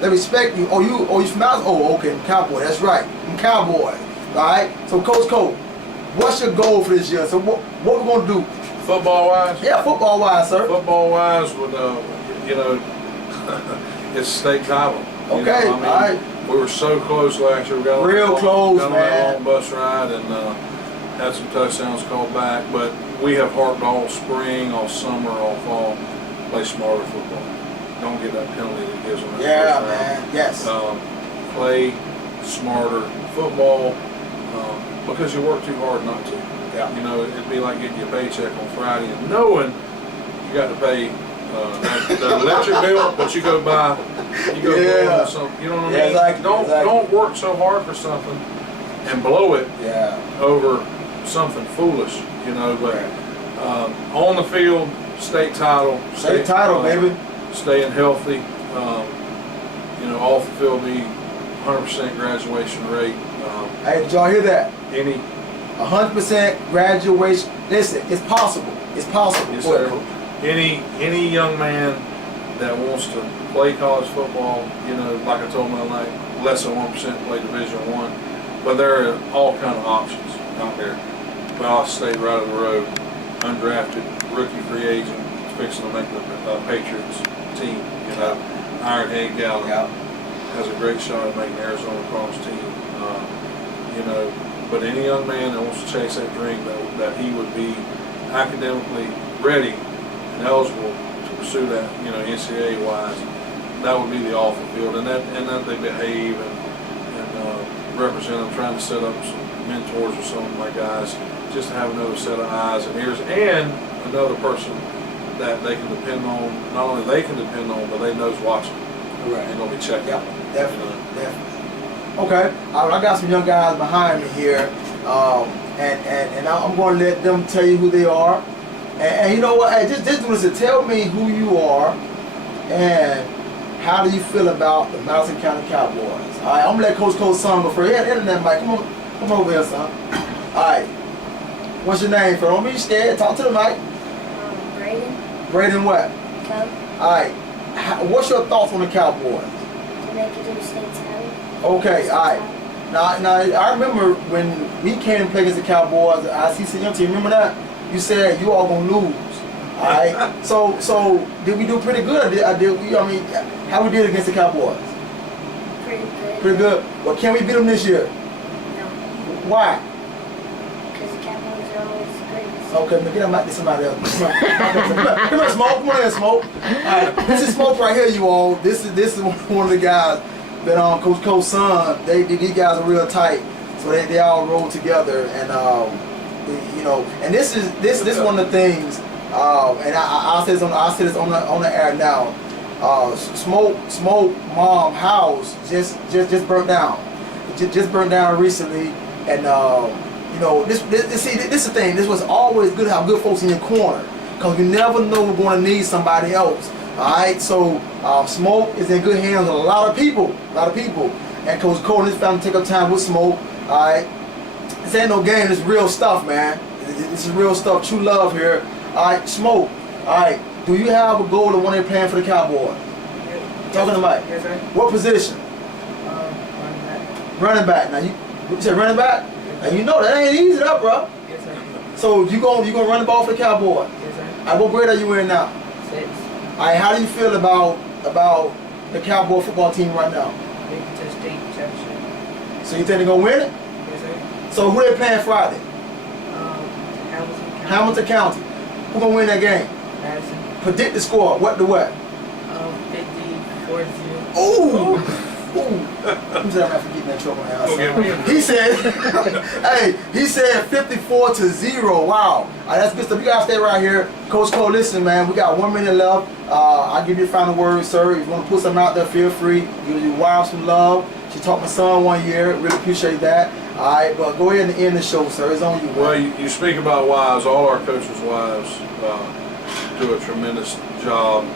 They respect you. You from out? Oh, okay, I'm Cowboy. That's right, I'm Cowboy. All right. So, Coach Cole, what's your goal for this year? So, what we're gonna do? Football wise? Yeah, football wise, sir. Football wise, with it's state title. Okay, all right. We were so close last year. We got Real close, got on man. that long bus ride and had some touchdowns called back. But we have harped all spring, all summer, all fall, play smarter football. Don't get that penalty that gives them that Yeah, first round. man. Yes. Play smarter football because you work too hard not to. Yeah. It'd be like getting your paycheck on Friday and knowing you got to pay the electric bill, but you go buy some. You know what I mean? Yeah, exactly. Don't work so hard for something and blow it over something foolish. But on the field, state title. State title, baby. Staying healthy. Off the field, be 100% graduation rate. Hey, did y'all hear that? 100% 100% graduation. Listen, it's possible. It's possible. Yes, sir. Any young man that wants to play college football, like I told my night, less than 1% play Division I. But there are all kind of options out there. Ball State right up the road, undrafted, rookie free agent, fixing to make the Patriots team. Ironhead Gallup has a great shot at making Arizona Cross team. But any young man that wants to chase that dream, that he would be academically ready and eligible to pursue that, NCAA wise, that would be the off the field, and that they behave and represent them, trying to set up some mentors or some of my guys, just to have another set of eyes and ears and another person that they can depend on. Not only they can depend on, but they know's watching. Right. They're gonna be checking. Yeah, definitely. Okay, I got some young guys behind me here, and I'm going to let them tell you who they are. And you know what? Hey, just do this. Tell me who you are, and how do you feel about the Madison County Cowboys? All right, I'm gonna let Coach Cole's son go first. Yeah, internet mic. Come over here, son. All right. What's your name? Don't be scared. Talk to the mic. Braden. Braden what? Cub. All right. What's your thoughts on the Cowboys? To make it to the state title. Okay, all right. Now, I remember when we came to play against the Cowboys, the ICC young team. Remember that? You said you all gonna lose. All right. So did we do pretty good? I mean, how we did against the Cowboys? Pretty good. Pretty good. Well, can we beat them this year? No. Why? Because the Cowboys are always great. Okay, man, get him out to somebody else. Come here, Smoke. Come on here, Smoke. All right, this is Smoke right here, you all. This is one of the guys that Coach Cole's son. These guys are real tight, so they all roll together, and and this is one of the things. And I'll say this on the air now. Smoke mom house just burnt down. Just burnt down recently, and this is the thing. This was always good to have good folks in your corner, because you never know we're going to need somebody else. All right, so Smoke is in good hands with a lot of people, and Coach Cole and his family take up time with Smoke. All right, this ain't no game. This is real stuff, man. This is real stuff. True love here. All right, Smoke. All right, do you have a goal of when they're playing for the Cowboys? Talking to Mike. Yes, sir. What position? Running back. Running back. Now you said running back. Now you know that ain't easy, up, bro. Yes, sir. So you gonna run the ball for the Cowboys? Yes, sir. All right, what grade are you in now? 6. All right, how do you feel about the Cowboy football team right now? Make it to state championship. So you think they're gonna win it? Yes, sir. So who they playing Friday? Hamilton County. Who gonna win that game? Madison. Predict the score. What to what? 54-0. Ooh. Ooh. Who's that man for getting in trouble now? Don't get me in He said, hey, he said 54-0. Wow. That's good stuff. You guys stay right here. Coach Cole, listen, man, we got 1 minute left. I'll give you a final word, sir. If you want to put something out there, feel free. Give your wife some love. She taught my son 1 year. Really appreciate that. All right, but go ahead and end the show, sir. It's on you, man. Well, you speak about wives. All our coaches' wives do a tremendous job.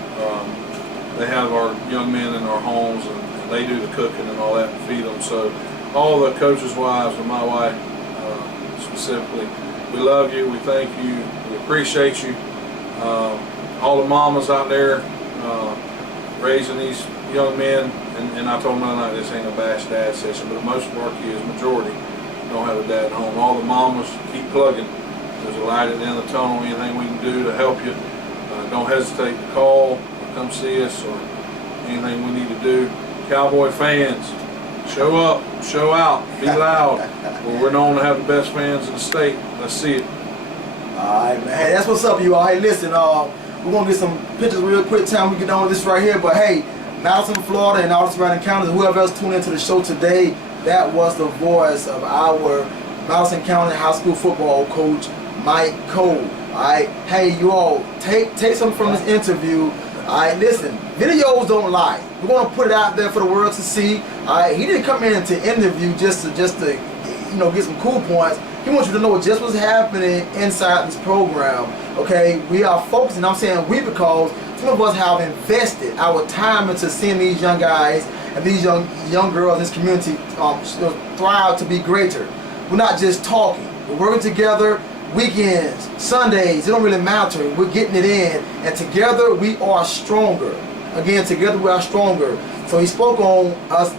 They have our young men in our homes, and they do the cooking and all that and feed them. So all the coaches' wives and my wife specifically, we love you. We thank you. We appreciate you. All the mamas out there raising these young men, and I told them the other night, this ain't a bash dad session, but most of our kids, majority, don't have a dad at home. All the mamas, keep plugging. There's a light at the end of the tunnel. Anything we can do to help you, don't hesitate to call, or come see us, or anything we need to do. Cowboy fans, show up, show out, be loud. Well, we're known to have the best fans in the state. Let's see it. All right, man. Hey, that's what's up, you all. Hey, listen, we're going to get some pictures real quick time we get on with this right here. But, hey, Madison, Florida, and all the surrounding counties, whoever else tuned into the show today, that was the voice of our Madison County High School football coach, Mike Cole. All right. Hey, you all, take something from this interview. All right, listen, videos don't lie. We're going to put it out there for the world to see. All right, he didn't come in to interview just to get some cool points. He wants you to know just what's happening inside this program. Okay, we are focusing. I'm saying we because some of us have invested our time into seeing these young guys and these young girls in this community thrive to be greater. We're not just talking. We're working together. Weekends, Sundays, it don't really matter. We're getting it in, and together we are stronger. Again, together we are stronger. So he spoke on us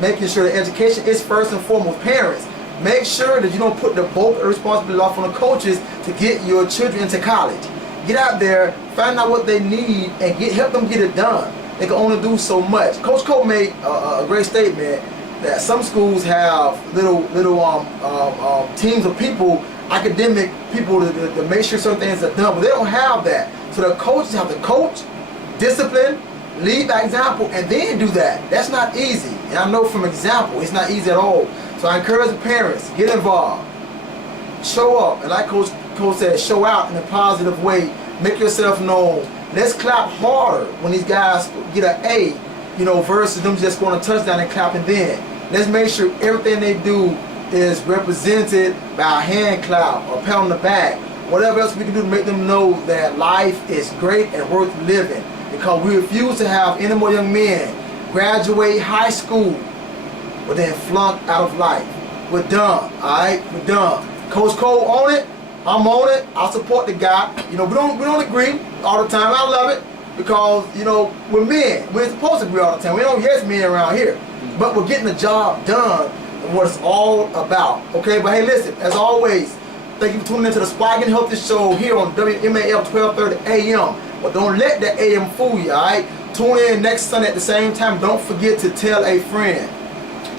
making sure that education is first and foremost. Parents, make sure that you don't put the bulk of responsibility off on the coaches to get your children into college. Get out there, find out what they need, and help them get it done. They can only do so much. Coach Cole made a great statement that some schools have little teams of people, academic people to make sure certain things are done, but they don't have that. So the coaches have to coach, discipline, lead by example, and then do that. That's not easy. And I know from example, it's not easy at all. So I encourage the parents, get involved, show up, and like Coach said, show out in a positive way, make yourself known. Let's clap harder when these guys get an A, versus them just going to touchdown and clapping then. Let's make sure everything they do is represented by a hand clap or pat on the back. Whatever else we can do to make them know that life is great and worth living. Because we refuse to have any more young men graduate high school but then flunk out of life. We're done, alright? We're done. Coach Cole on it, I'm on it, I support the guy. We don't agree all the time. I love it because, we're men. We're supposed to agree all the time. We don't yes men around here. But we're getting the job done and what it's all about. Okay, but hey, listen, as always, thank you for tuning into the Spike and Healthy Show here on WMAL 1230 AM. But don't let that AM fool you, alright? Tune in next Sunday at the same time. Don't forget to tell a friend.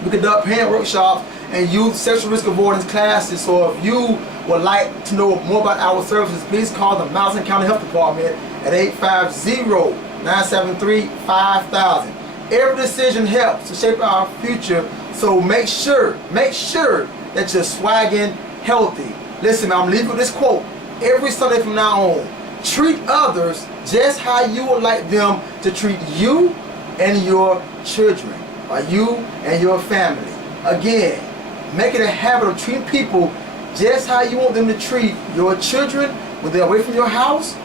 We conduct parent workshops and youth sexual risk avoidance classes. So if you would like to know more about our services, please call the Madison County Health Department at 850-973-5000. Every decision helps to shape our future. So make sure that you're swagging healthy. Listen, I'm leaving with this quote every Sunday from now on. Treat others just how you would like them to treat you and your children, or you and your family. Again, make it a habit of treating people just how you want them to treat your children when they're away from your house,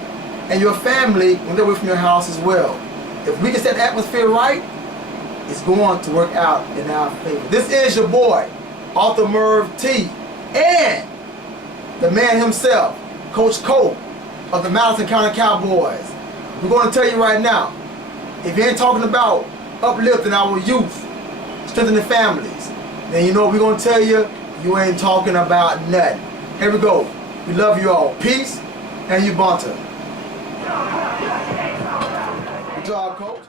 and your family when they're away from your house as well. If we can set the atmosphere right, it's going to work out in our favor. This is your boy, Arthur Merv T, and the man himself, Coach Cole of the Madison County Cowboys. We're going to tell you right now, if you ain't talking about uplifting our youth, strengthening families, then you know what we're going to tell you, you ain't talking about nothing. Here we go. We love you all. Peace and Ubuntu. Good job, Coach.